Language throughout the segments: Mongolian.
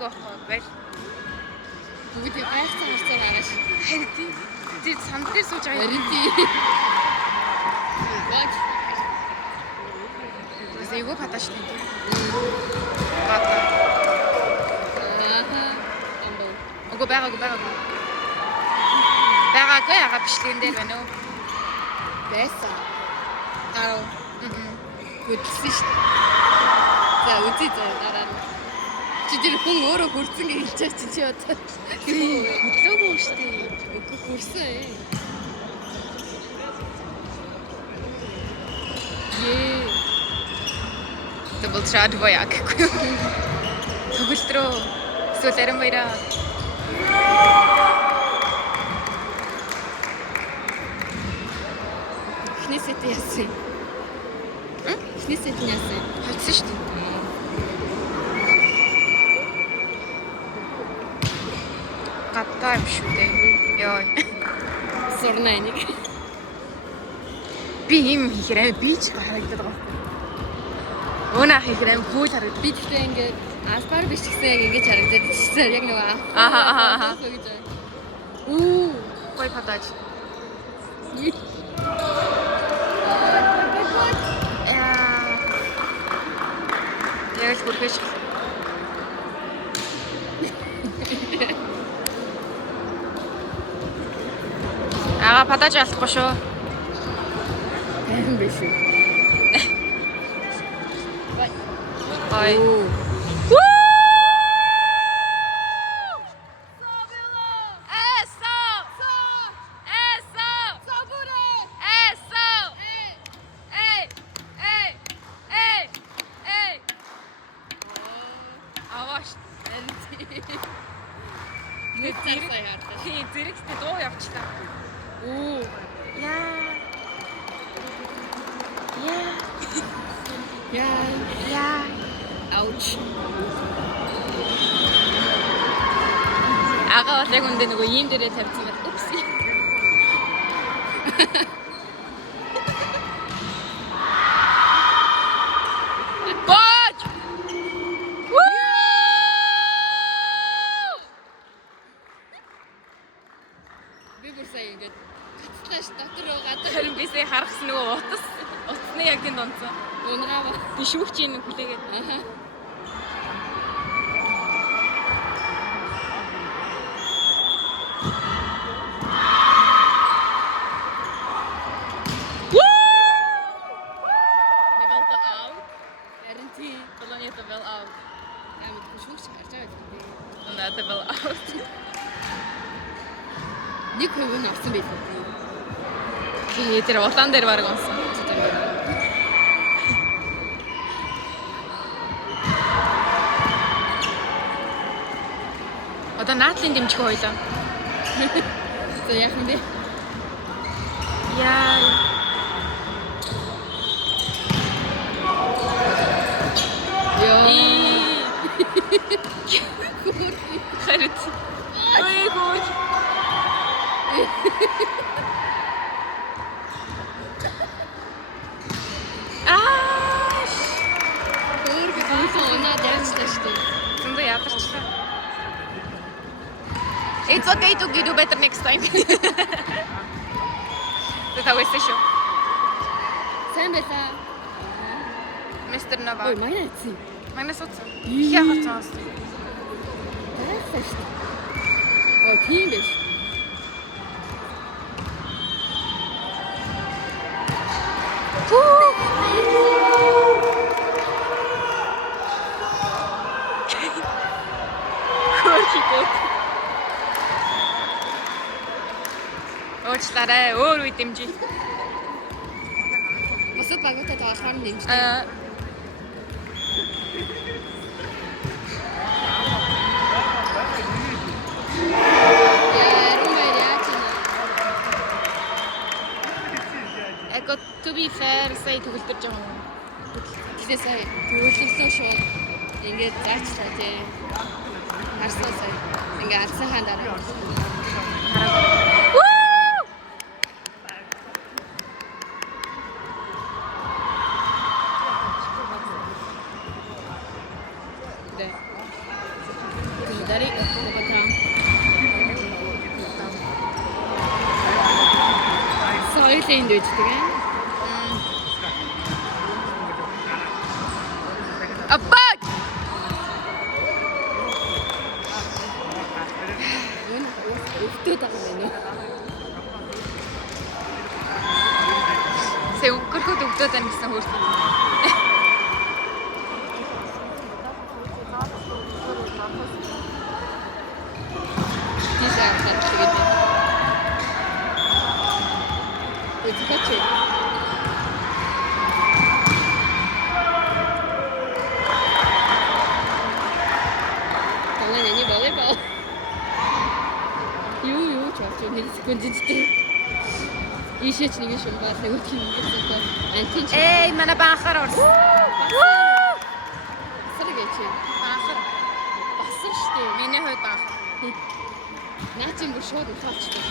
магадгүй байл. Бүгд гайхсан харцаа ааш. Харин тий санд дээр сууж байгаа. Харин тий. What? Эйгөө паташ тий. Гата. Уг байгаагүй. Байгаагүй яга бичлэгэн дээр байна уу? Байсан. Аа. Хөдөлсөн шүү дээ. За үзье дараа нь. Чи тэр хүн өөрөө хурцсан гэж хэлчихэж чи одоо. Хөдлөөгүй шүү дээ. Үгүй хурсан ээ. Double shot бояг гэхгүй. Төгөлтрөө эсвэл арим баяраа. Хнэсэт яасан. Хнэсэт яасан. Хоцсон шүү дээ. Гатаа юм шүү дээ. Йоо. Сурнаа нэг. Би юм хийхрээ би ч харагдаад байгаа. Өөнөө хийхрээ хөл харагдав. Би тэгтээ ингээд албаар биш гэсэн яг ингэж харагдаад байна. Яг нөгөө Аха. гэж. Гой патаж. Яг л бүрхэж. Патаж алдахгүй шүү. Тайхан биш үү? Ой. Зэрэгтэй дуу явчлаа. Яа. Ouch. Агаа бол яг үндэ нөгөө ийм дээрээ тавьсан байх. Упс. Баач. Би бүр сая ингээд гацлааш дотор гадаа Харин би сая харахс нөгөө утасны яг тэнд онцсон. унгаава. Гişүүгч юм хүлээгээд. Аха. Level out. Харин тий. Колония level out. Амьд хөшүүгч гарч байгаа гэдэг. Level out. Нэг хувь нь орсон байх уу? Тэр улаан дээр баг онсон. Одоо наадлын дэмжих хоёлоо. За яах юм бэ? Яа. Ёо. Харин. Ой гооч. Өөр би зөвхөн унаад яачлаа шүү дээ. Зөндөө ядарчлаа. It's okay to do better next time. Тэtä уйсан шүү. Сайн байлаа. Мистер Нова. Ой, манай эцэг. Манайс утсан. Ихээ хацаас. Тайсан шүү дээ. Ой, тийм биш. Уучлаарай. Өөр үе дэмжиж. Бусад багуудад болохоор нэмж. Эко to be fair сая төгөлдөж байгаа юм. Гэтэ сая төвлөлсөн шүү. Ингээд заачлаа тий. Харсан сая. Ингээд алсан хаан дараа. Хоёулаа энд үйддэг аа. Апаа! Өвтөд байгаа юм байна уу? Сэггөрхөд өгдөөд байна гэсэн хөрс. Тийш аваад тэгээд. Өчигч. Танай няни волейбол. Юу чавч нэг секунд дижтэй. Ишээч нэг юм баа нэг тийм гэсэн. Антин. Эй, манай баахаар орсон. Сэргээч. Баахаар Басан штэ. миний хувьд баахаар. Наачин бүр шууд уцаачтай.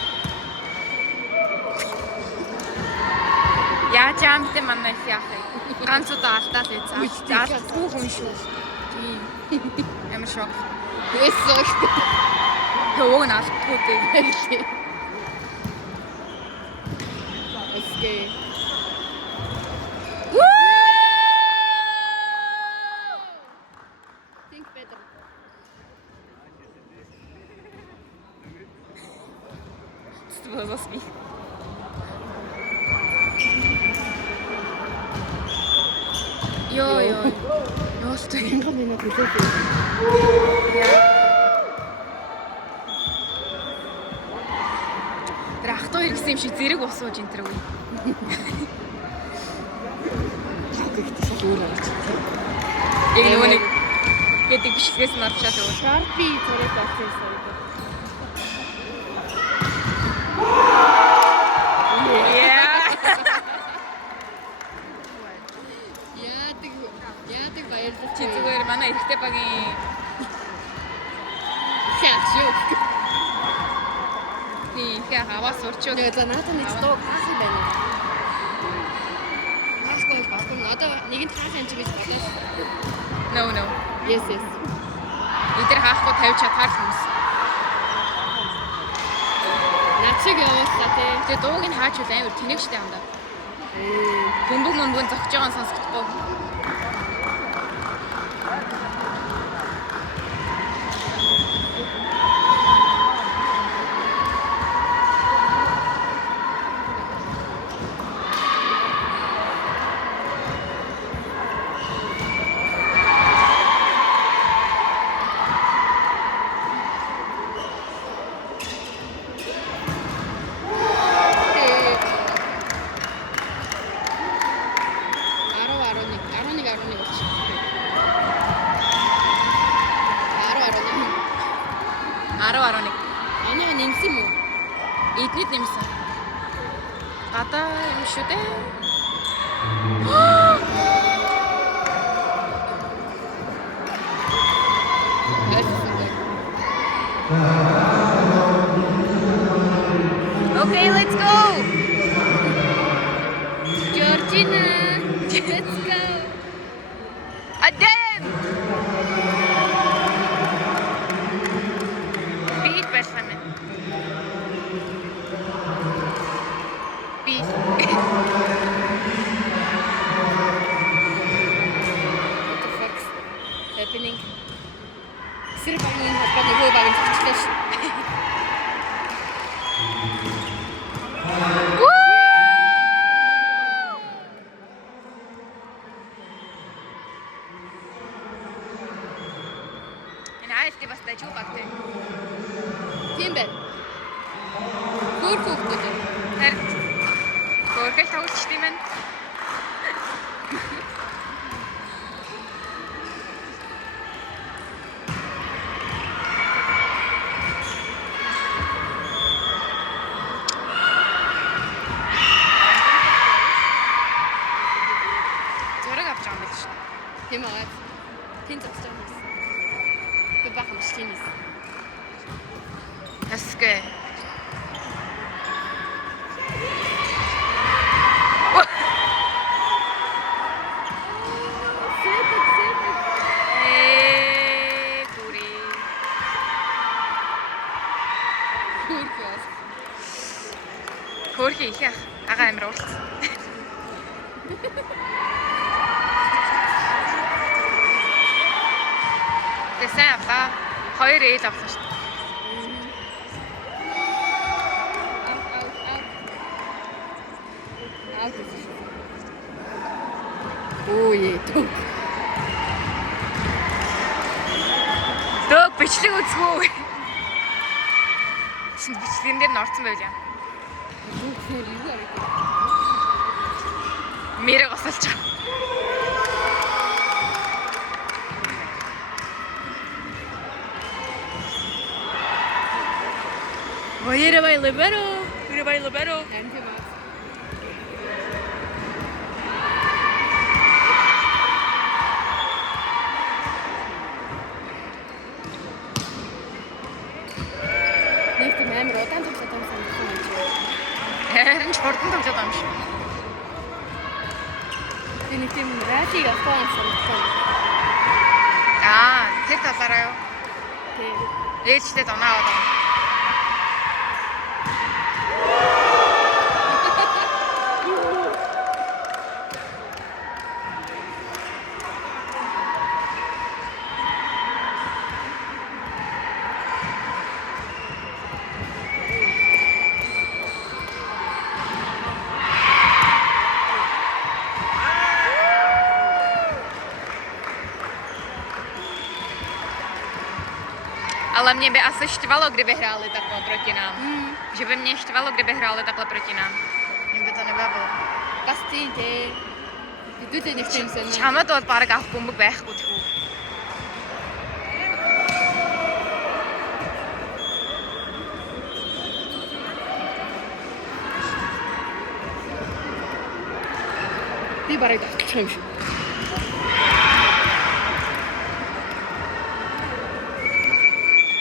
Яаж амт манай их яах вэ? Ганц удаа алдаад байцаа. Алдгүй хүн шүү. Тийм. Ямар шок. Эсэх. Төвөг нь алдгүй дээ. Эсгээ. Think better. Возле. Йой. Ёстой. Тэнгэр минь хэлээ. Тэр ах トゥ ирсэн юм шиг зэрэг усууж энэ тэр үе. Тэгтээ шал өөр авч. Яг нөгөө нэг гэдэг бичлэгээс нь авчаад өгөө. Sharpie зураг авчихсан. Яадаг баярлалаа. Чи зүгээр манай эрэгтэй багийн Хяач юу. тийм их хаваа сурчууд. Тэгээ за наатаа нэг дуу хаах юм байна. Хаахгүй байхгүй. Одоо нэгэнт хаах юм чи гэж бодож. No. Yes. Эдгээр хаахгүй тавьж чадхаар л хүмүүс. Начиг явуулсаа тий. Тэгээ дууг нь хаач үл амар тэнэг штэ юм да. Бөмбөг зогсож байгаа нь сонсохдохгүй. Анаа нэмсэн юм уу? Эднийд нэмсэн. Гадаа юм шүү дээ. Okay, let's go. Georgina, let's go. Adem. Beat besame. Beat. What the fuck's happening? Сэр багийн холбоо нөгөө багийн зогчлоо ш. Ти бас дажгүй багтай. Тийм байна. Хөөхөөхдөд. Харин хөөхөл тавчт юм байна. Зураг авч байгаа юм биш үү? Тийм аа. Тин зогсож байгаа юм. Би бахан штинис. Аскэ. Ага амир уулт. Тэсэн авлаа. 2 ээл авлаа шүү. Оо яа төг. Дөг бичлэг үзгүү. Шинэ бичлэгэн дээр н орсон байв яа. Мэрэг осолч. Voy a libero. Нэг тийм амар удаан тоглоод байсан юм байна. Харин ч хурдан тоглоод байгаа юм шиг. Нэг тийм радиг авсан санагдсан. Тэр талаараа юу? Тэг. Ээжтэй донаа аваад байгаа. Але мне бы осуществовало, грибы играли такого против нам. Že by mě štvalo, kdyby hráli takhle proti nám. Mě by to nebavilo. Гасtiin те. Бидүүтэй нэг тийм сонь. Чамд бол баг авах бөмбөг байхгүй тэгвэл. Би барыг татчих юм шиг.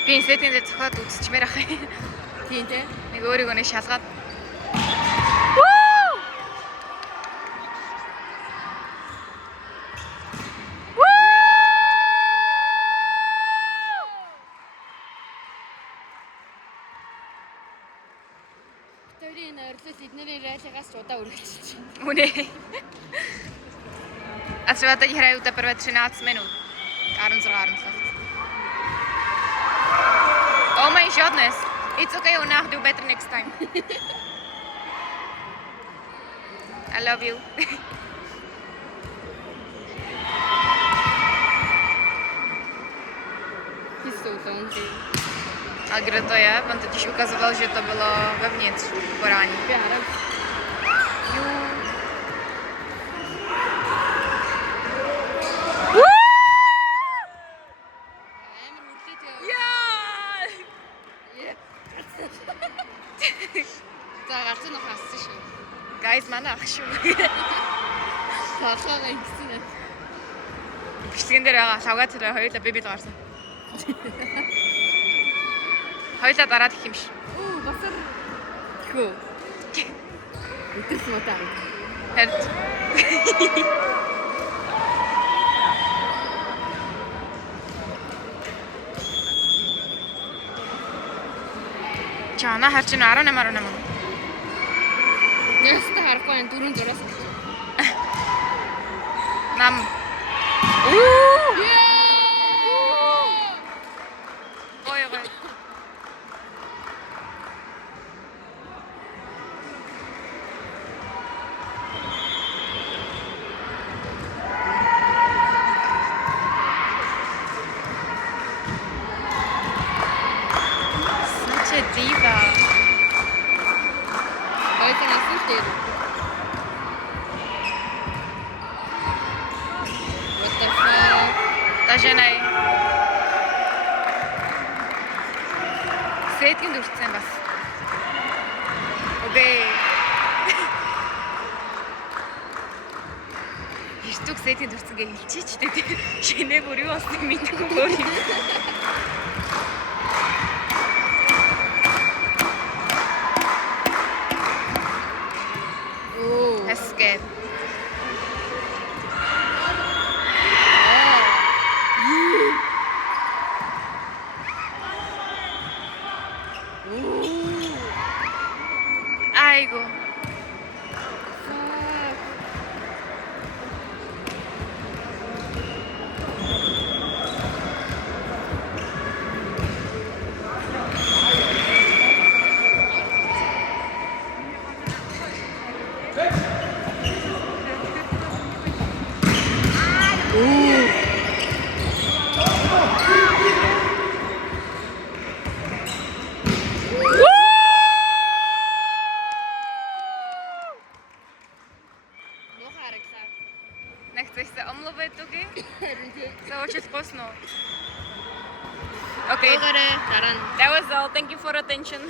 Пинсетийн дээр цохоод үзчихмээр ах юм. Тийм те. Нэг өөрийгөө нэг шалгаад. Тэрийн ойрлол эднэрийн ралигаас ч удаа үргэлжилж байна. Үнэ. Отсюда играют первые 13 минут. 16. Oh my goodness. It's okay, Una. Do better next time. I love you. Пистолонки. А говорит, я, он тут еще указывал, что это было говнец в Иране. Пиаром. Guys, манай ах шүү. Тахаа ингэсэн. Бичлэгэн дээр байгаа лавга царай хоёулаа бибид гарсан. Хоёулаа дараад их юм ш. Оо, басар. Хөө. Өтөрс мотар. Харин. Чана харч 18. Ястаа харахгүй энэ 4-6-аас. Нам. Ой. Such a diva. Heute насан дээр. What the fuck? Даже най. Сэтгэн дүрцэн бас. Окей. Иртүг сэтгэн дүрцэнгээ хэлчихэж дээ. Шинэ бүр юу болсныг мэдэхгүй өөр юм. Escape. Aigo. Nechceš se omluvit, Tuky? Se určitě posnu. Okay, that was all. Thank you for attention.